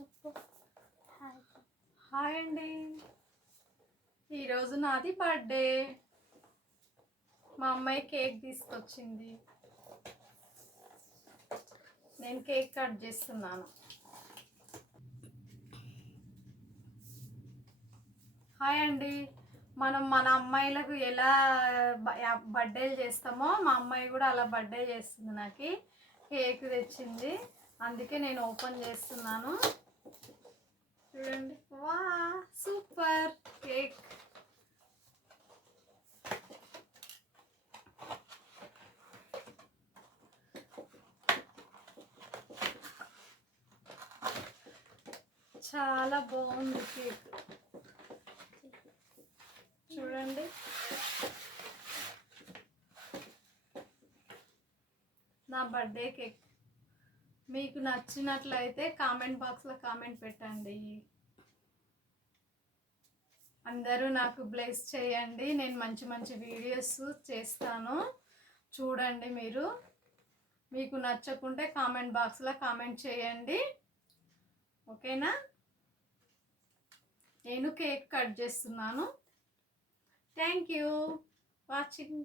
చెప్పు. హాయ్ అండి, ఈరోజు నాది బర్త్డే. మా అమ్మాయి కేక్ తీసుకొచ్చింది, నేను కేక్ కట్ చేస్తున్నాను. హాయ్ అండి, మనం మన అమ్మాయిలకు ఎలా బర్త్డేలు చేస్తామో మా అమ్మాయి కూడా అలా బర్త్డే చేస్తుంది. నాకు కేక్ తెచ్చింది, అందుకే నేను ఓపెన్ చేస్తున్నాను. చూడండి, వా సూపర్ కేక్. చాలా బాగుంది కేక్, చూడండి. నా బర్త్డే కేక్ మీకు నచ్చినట్లయితే కామెంట్ బాక్స్లో కామెంట్ పెట్టండి. అందరూ నాకు బ్లెస్ చేయండి, నేను మంచి మంచి వీడియోస్ చేస్తాను, చూడండి. మీకు నచ్చకుంటే కామెంట్ బాక్స్లో కామెంట్ చేయండి, ఓకేనా? నేను కేక్ కట్ చేస్తున్నాను. Thank you watching.